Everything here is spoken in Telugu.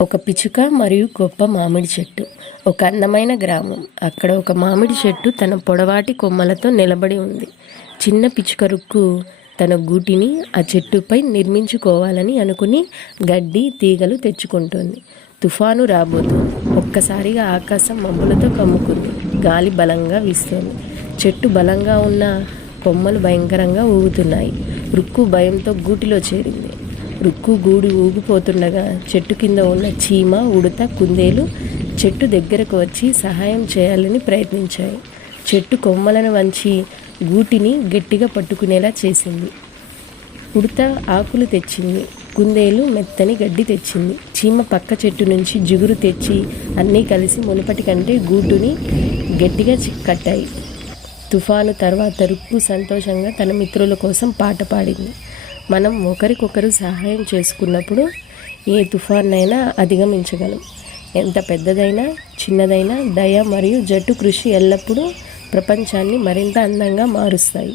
ఒక పిచుక మరియు గొప్ప మామిడి చెట్టు. ఒక అందమైన గ్రామం. అక్కడ ఒక మామిడి చెట్టు తన పొడవాటి కొమ్మలతో నిలబడి ఉంది. చిన్న పిచుక రుక్కు తన గూటిని ఆ చెట్టుపై నిర్మించుకోవాలని అనుకుని గడ్డి తీగలు తెచ్చుకుంటుంది. తుఫాను రాబోతుంది. ఒక్కసారిగా ఆకాశం మబ్బులతో కమ్ముకుంది. గాలి బలంగా వీస్తుంది. చెట్టు బలంగా ఉన్న కొమ్మలు భయంకరంగా ఊగుతున్నాయి. రుక్కు భయంతో గూటిలో చేరింది. రుక్కు గూడు ఊగిపోతుండగా చెట్టు కింద ఉన్న చీమ ఉడత కుందేలు చెట్టు దగ్గరకు వచ్చి సహాయం చేయాలని ప్రయత్నించాయి. చెట్టు కొమ్మలను వంచి గూటిని గట్టిగా పట్టుకునేలా చేసింది. ఉడత ఆకులు తెచ్చింది. కుందేలు మెత్తని గడ్డి తెచ్చింది. చీమ పక్క చెట్టు నుంచి జిగురు తెచ్చి అన్నీ కలిసి మునుపటి కంటే గూటుని గట్టిగా కట్టాయి. తుఫాను తర్వాత రుక్కు సంతోషంగా తన మిత్రుల కోసం పాట పాడింది. మనం ఒకరికొకరు సహాయం చేసుకున్నప్పుడు ఏ తుఫాన్నైనా అధిగమించగలం. ఎంత పెద్దదైనా చిన్నదైనా దయ మరియు జట్టు కృషి ఎల్లప్పుడూ ప్రపంచాన్ని మరింత అందంగా మారుస్తాయి.